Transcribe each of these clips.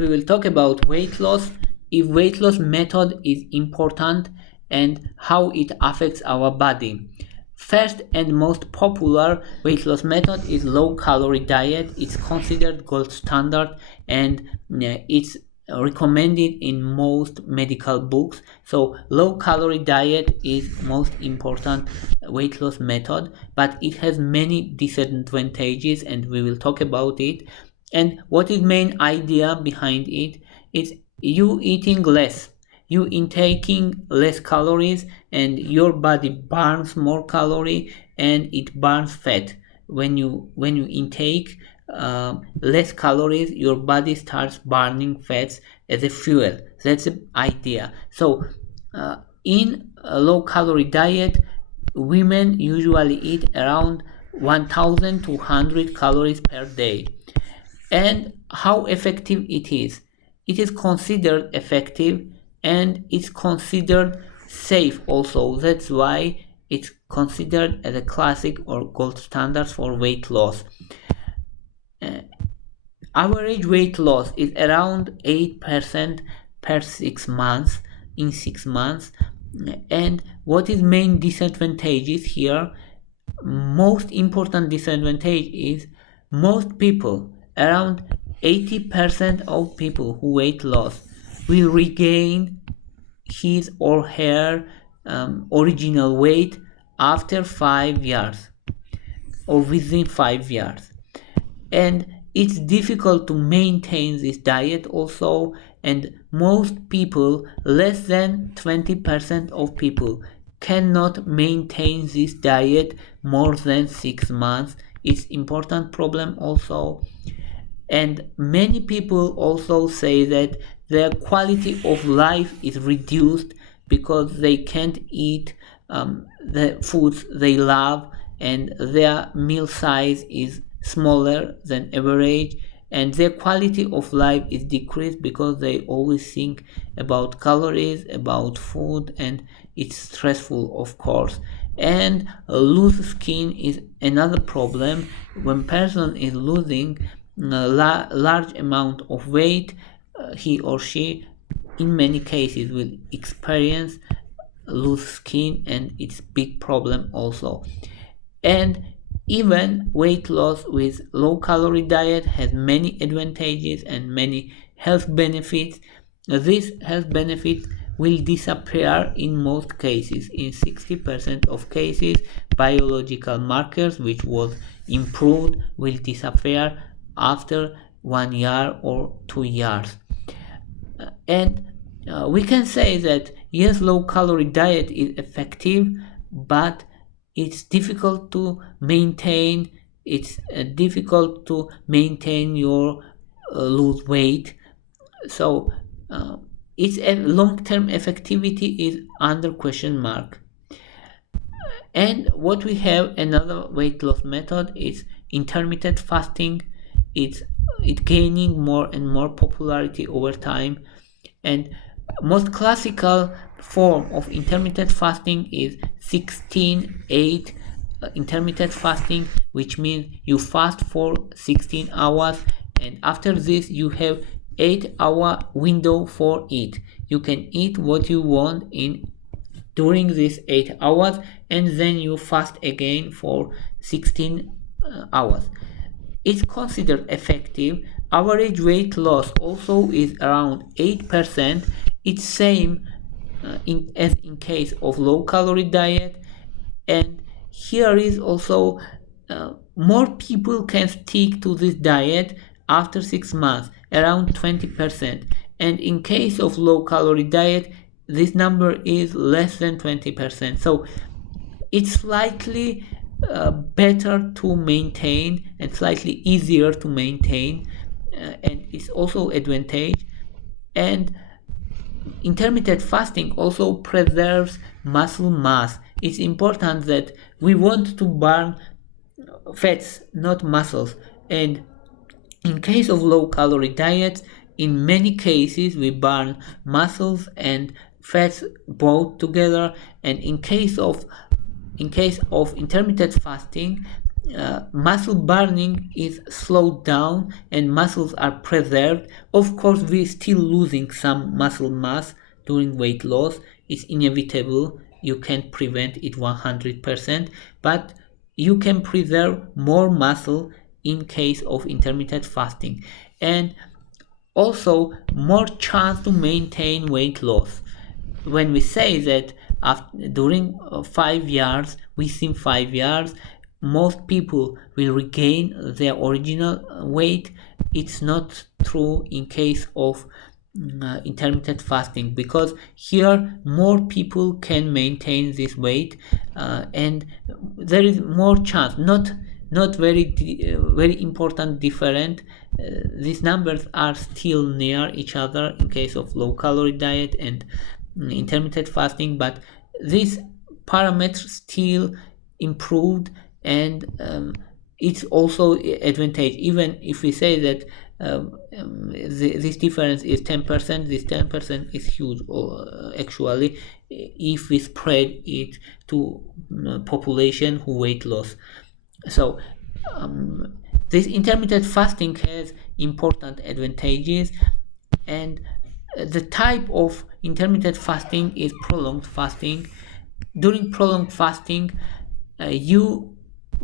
we will talk about weight loss, if weight loss method is important and how it affects our body. First and most popular weight loss method is low calorie diet. It's considered gold standard and it's recommended in most medical books. So low calorie diet is most important weight loss method, but it has many disadvantages and we will talk about it. And what is main idea behind it is you eating less, you intaking less calories, and your body burns more calorie and it burns fat. When you intake less calories, your body starts burning fats as a fuel. That's the idea. So in a low calorie diet, women usually eat around 1200 calories per day. And how effective it is? It is considered effective and it's considered safe also. That's why it's considered as a classic or gold standard for weight loss. Average weight loss is around 8% per 6 months, in 6 months. And what is main disadvantages here? Most important disadvantage is most people, around 80% of people who weight loss will regain his or her original weight after 5 years or within 5 years. And it's difficult to maintain this diet also, and most people, less than 20% of people, cannot maintain this diet more than 6 months. It's important problem also. And many people also say that their quality of life is reduced because they can't eat the foods they love, and their meal size is smaller than average, and their quality of life is decreased because they always think about calories, about food, and it's stressful, of course. And loose skin is another problem. When person is losing a large amount of weight, he or she in many cases will experience loose skin, and it's big problem also. And even weight loss with low calorie diet has many advantages and many health benefits. These health benefits will disappear in most cases. In 60% of cases, biological markers which was improved will disappear after 1 year or 2 years. And we can say that yes, low calorie diet is effective, but it's difficult to maintain. It's difficult to maintain your lose weight. So its long-term effectivity is under question mark. And what we have, another weight loss method, is intermittent fasting. It's gaining more and more popularity over time. And most classical form of intermittent fasting is 16-8 intermittent fasting, which means you fast for 16 hours and after this you have 8-hour window for it. You can eat what you want in during these 8 hours and then you fast again for 16 hours. It's considered effective. Average weight loss also is around 8%. It's same as in case of low calorie diet, and here is also more people can stick to this diet after 6 months, around 20%, and in case of low calorie diet this number is less than 20%. So it's slightly better to maintain and slightly easier to maintain, and it's also advantage. And intermittent fasting also preserves muscle mass. It's important that we want to burn fats, not muscles. And in case of low calorie diets, in many cases we burn muscles and fats both together. And in case of intermittent fasting, muscle burning is slowed down and muscles are preserved. Of course, we're still losing some muscle mass during weight loss. It's inevitable. You can't prevent it 100%, but you can preserve more muscle in case of intermittent fasting, and also more chance to maintain weight loss. When we say that during 5 years, within 5 years, most people will regain their original weight, it's not true in case of intermittent fasting, because here more people can maintain this weight, and there is more chance, not very important different. These numbers are still near each other in case of low calorie diet and intermittent fasting, but these parameters still improved, and it's also advantage. Even if we say that this difference is 10%, this 10% is huge, actually, if we spread it to population who weight loss. So this intermittent fasting has important advantages, and the type of intermittent fasting is prolonged fasting. During prolonged fasting, you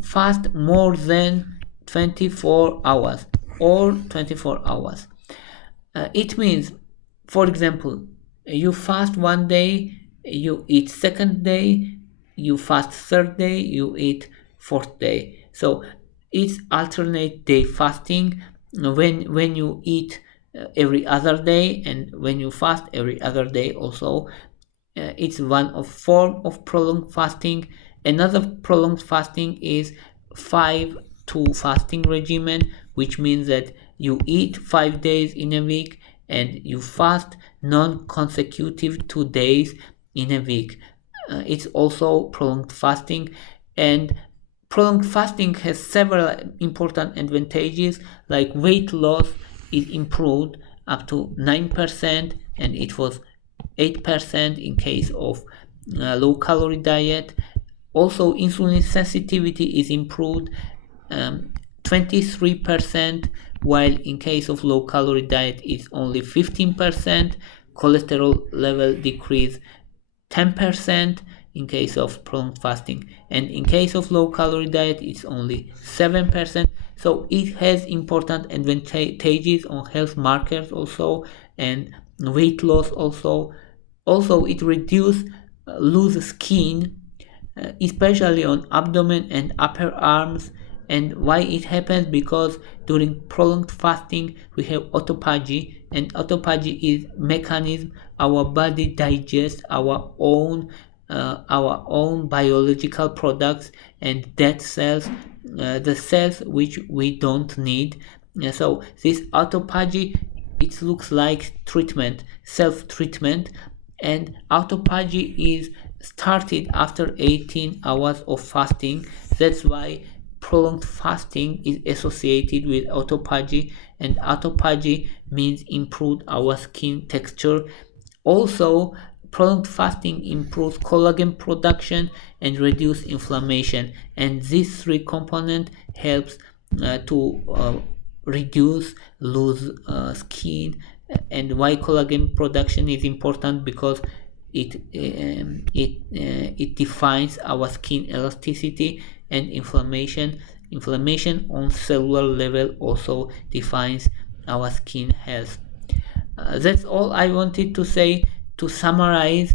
fast more than 24 hours or 24 hours. It means, for example, you fast one day, you eat second day, you fast third day, you eat fourth day. So it's alternate day fasting. When you eat every other day and when you fast every other day also, it's one of form of prolonged fasting. Another prolonged fasting is 5-2 fasting regimen, which means that you eat 5 days in a week and you fast non-consecutive 2 days in a week. It's also prolonged fasting, and prolonged fasting has several important advantages, like weight loss is improved up to 9%, and it was 8% in case of low calorie diet. Also, insulin sensitivity is improved 23%, while in case of low calorie diet it's only 15%. Cholesterol level decrease 10% in case of prolonged fasting, and in case of low calorie diet it's only 7%. So it has important advantages on health markers also, and weight loss also. Also, it reduces loose skin, especially on abdomen and upper arms. And why it happens? Because during prolonged fasting we have autophagy, and autophagy is mechanism our body digests our own biological products and dead cells, the cells which we don't need. So this autophagy, it looks like treatment, self-treatment, and autophagy is started after 18 hours of fasting. That's why prolonged fasting is associated with autophagy, and autophagy means improved our skin texture. Also, prolonged fasting improves collagen production and reduce inflammation, and these three components helps to reduce loose skin. And why collagen production is important? Because it defines our skin elasticity, and inflammation on cellular level also defines our skin health. That's all I wanted to say. To summarize,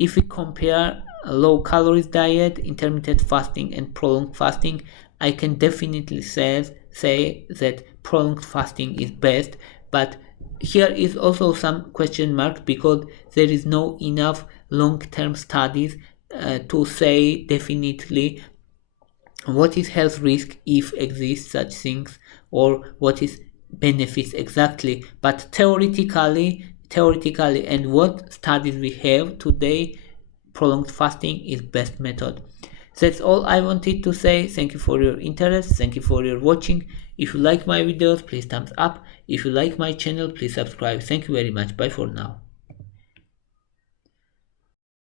if we compare a low calories diet, intermittent fasting, and prolonged fasting, I can definitely say that prolonged fasting is best. But here is also some question mark, because there is no enough long-term studies to say definitely what is health risk, if exist such things, or what is benefits exactly. But theoretically, and what studies we have today, prolonged fasting is best method. That's all I wanted to say. Thank you for your interest. Thank you for your watching. If you like my videos, please thumbs up. If you like my channel, please subscribe. Thank you very much. Bye for now.